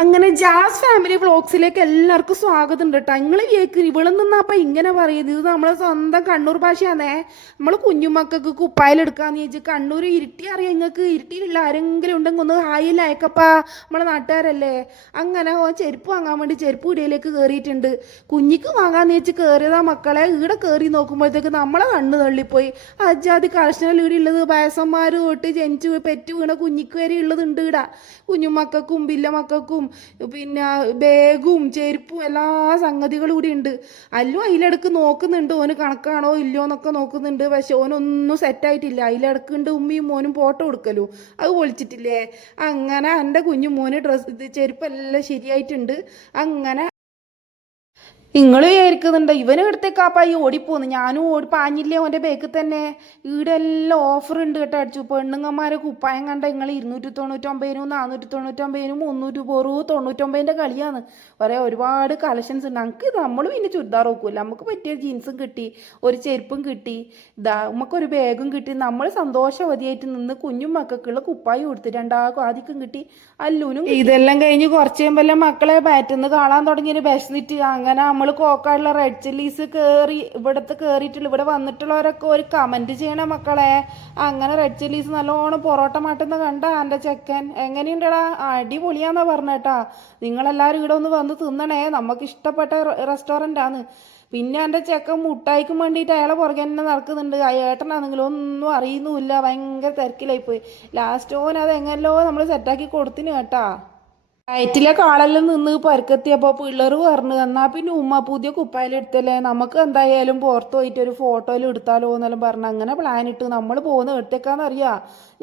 അങ്ങനെ jazz family വ്ളോഗ്സിലേക്ക് എല്ലാവർക്കും സ്വാഗതം ഉണ്ട് കേട്ടോ. നിങ്ങൾ കേൾക്ക് ഇവിടെ നിന്നപ്പോൾ ഇങ്ങനെ പറയുന്നത് ഇത് നമ്മളെ സ്വന്തം കണ്ണൂർ ഭാഷയാണേ. നമ്മൾ കുഞ്ഞുമക്കൾക്ക് കുപ്പായിലെടുക്കാന്ന് ചോദിച്ചാൽ കണ്ണൂർ ഇരുട്ടി അറിയാം. നിങ്ങൾക്ക് ഇരുട്ടിയിലുള്ള ആരെങ്കിലും ഉണ്ടെങ്കിൽ ഒന്ന് ഹായിൽ അയക്കപ്പാ, നമ്മളെ നാട്ടുകാരല്ലേ. അങ്ങനെ ചെരുപ്പ് വാങ്ങാൻ വേണ്ടി ചെരുപ്പ് ഇടയിലേക്ക് കയറിയിട്ടുണ്ട്. കുഞ്ഞിക്ക് വാങ്ങാന്ന് വെച്ച് കയറിയതാ മക്കളെ. ഇവിടെ കയറി നോക്കുമ്പോഴത്തേക്ക് നമ്മളെ കണ്ണ് തള്ളിപ്പോയി. അജാതി കളക്ഷനിൽ ഇവിടെ ഉള്ളത് വയസ്സന്മാർ തൊട്ട് ജനിച്ച് പെറ്റ് വീണ കുഞ്ഞിക്ക് വരെ ഉള്ളതുണ്ട് ഇവിടെ. കുഞ്ഞുമക്കൾക്കും പില്ല മക്കൾക്കും പിന്നെ ബാഗും ചെരുപ്പും എല്ലാ സംഗതികളും കൂടി ഉണ്ട്. അല്ലും അതിലിടക്ക് നോക്കുന്നുണ്ട് ഓന് കണക്കാണോ ഇല്ലയോ എന്നൊക്കെ നോക്കുന്നുണ്ട്. പക്ഷെ ഓനൊന്നും സെറ്റായിട്ടില്ല. അതിലിടക്കുണ്ട് ഉമ്മിയും മോനും ഫോട്ടോ കൊടുക്കലോ, അത് പൊളിച്ചിട്ടില്ലേ. അങ്ങനെ എൻ്റെ കുഞ്ഞു മോന് ഡ്രസ്സ് ചെരുപ്പെല്ലാം ശരിയായിട്ടുണ്ട്. അങ്ങനെ നിങ്ങൾ വിചാരിക്കുന്നുണ്ട് ഇവന് എടുത്തേക്കാപ്പായി ഓടിപ്പോന്ന്. ഞാനും പാഞ്ഞില്ലേ അവൻ്റെ ബേക്കിൽ തന്നെ. ഇവിടെ എല്ലാം ഓഫർ ഉണ്ട് കേട്ടോ. അടിച്ചു പെണ്ണുങ്ങന്മാരെ കുപ്പായം കണ്ട നിങ്ങൾ 299, 499, 300, 99 കളിയാണ്. ഒരുപാട് കളക്ഷൻസ് ഉണ്ട്. നമുക്ക് നമ്മൾ പിന്നെ ചുരിദാർ നോക്കൂല. നമുക്ക് പറ്റിയ ജീൻസും കിട്ടി, ഒരു ചെരുപ്പും കിട്ടി, നമുക്കൊരു ബാഗും കിട്ടി. നമ്മൾ സന്തോഷവതിയായിട്ട് നിന്ന് കുഞ്ഞും മക്കൾക്കുള്ള കുപ്പായി കൊടുത്ത് രണ്ടാൾക്കും ആദ്യം കിട്ടി, അല്ലൂനും. ഇതെല്ലാം കഴിഞ്ഞ് കുറച്ച് കഴിയുമ്പോൾ മക്കളെ ബാറ്റിന്ന് കാണാൻ തുടങ്ങിയൊരു ബെസ്നിറ്റ്. അങ്ങനെ നമ്മൾ കോക്കാടുള്ള റെഡ് ചില്ലീസ് കയറിയിട്ടുള്ള ഇവിടെ വന്നിട്ടുള്ളവരൊക്കെ ഒരു കമൻറ്റ് ചെയ്യണം മക്കളെ. അങ്ങനെ റെഡ് ചില്ലീസ് നല്ലോണം പൊറോട്ട മാട്ടുന്ന കണ്ട എൻ്റെ ചെക്കൻ. എങ്ങനെയുണ്ടടാ? അടിപൊളിയാന്നാ പറഞ്ഞേട്ടാ. നിങ്ങളെല്ലാവരും ഇവിടെ ഒന്ന് വന്ന് തിന്നണേ. നമുക്ക് ഇഷ്ടപ്പെട്ട റെസ്റ്റോറൻ്റാണ്. പിന്നെ എൻ്റെ ചെക്കൻ മുട്ടായിക്കും വേണ്ടിയിട്ട് അയാളെ പുറകെ തന്നെ നടക്കുന്നുണ്ട്. ആ ഏട്ടനാണെങ്കിലും ഒന്നും അറിയുന്നുമില്ല, ഭയങ്കര തിരക്കിലായിപ്പോയി. ലാസ്റ്റ് ഓൻ അത് എങ്ങനെല്ലോ നമ്മൾ സെറ്റാക്കി കൊടുത്തിന് കേട്ടാ. വയറ്റിലെ കാളെല്ലാം നിന്ന് പരുക്കെത്തിയപ്പോൾ പിള്ളേർ പറഞ്ഞു എന്നാൽ പിന്നെ ഉമ്മ പുതിയ കുപ്പായിലെടുത്തല്ലേ, നമുക്ക് എന്തായാലും പുറത്ത് പോയിട്ട് ഒരു ഫോട്ടോയിൽ എടുത്താലോ എന്നെല്ലാം പറഞ്ഞു. അങ്ങനെ പ്ലാൻ ഇട്ട് നമ്മൾ പോകുന്ന എടുത്തേക്കാന്നറിയാം.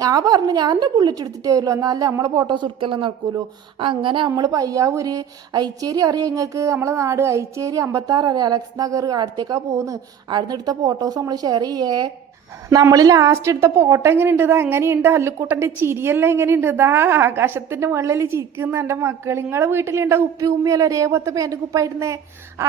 ഞാൻ പറഞ്ഞു ഞാൻ എൻ്റെ ബുള്ളറ്റ് എടുത്തിട്ടേ വരുമല്ലോ, എന്നാലും നമ്മളെ ഫോട്ടോസ് എടുക്കെല്ലാം നടക്കുമല്ലോ. അങ്ങനെ നമ്മൾ പയ്യാവൂര് ഐച്ചേരി അറിയാം നിങ്ങൾക്ക്, നമ്മളെ നാട് ഐച്ചേരി 56 അറിയാം, അലക്സ് നഗർ. അടുത്തേക്കാണ് പോകുന്നത്. അവിടുന്ന് എടുത്ത ഫോട്ടോസ് നമ്മൾ ഷെയർ ചെയ്യേ. നമ്മൾ ലാസ്റ്റ് എടുത്ത ഫോട്ടോ എങ്ങനെയുണ്ട്? ഇതാ എങ്ങനെയുണ്ട്? അല്ലുക്കൂട്ടൻ്റെ ചിരിയെല്ലാം എങ്ങനെയുണ്ട്? ഇതാ ആകാശത്തിൻ്റെ മുകളിൽ ചിരിക്കുന്ന എൻ്റെ മക്കൾ. നിങ്ങളെ വീട്ടിലുണ്ട കുപ്പി ഉമ്മിയല്ലോ ഒരേപോലത്തെ പാൻറ് കുപ്പായിരുന്നേ.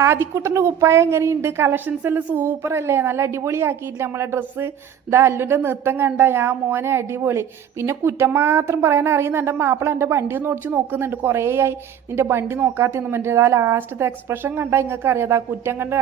ആദിക്കുട്ടൻ്റെ കുപ്പായ എങ്ങനെയുണ്ട്? കളക്ഷൻസ് എല്ലാം സൂപ്പർ അല്ലേ? നല്ല അടിപൊളിയാക്കിയില്ല നമ്മളെ ഡ്രസ്സ്. ഇതാ അല്ലുൻ്റെ നൃത്തം കണ്ട ഞാൻ മോനെ അടിപൊളി. പിന്നെ കുറ്റം മാത്രം പറയാൻ അറിയുന്ന എൻ്റെ മാപ്പിള എൻ്റെ വണ്ടി ഒന്ന് ഓടിച്ച് നോക്കുന്നുണ്ട്. കുറേ ആയി നിൻ്റെ വണ്ടി നോക്കാത്തെന്നും എൻ്റെ. ആ ലാസ്റ്റത്തെ എക്സ്പ്രഷൻ കണ്ടാൽ നിങ്ങൾക്ക് അറിയാം. ആ കുറ്റം കണ്ട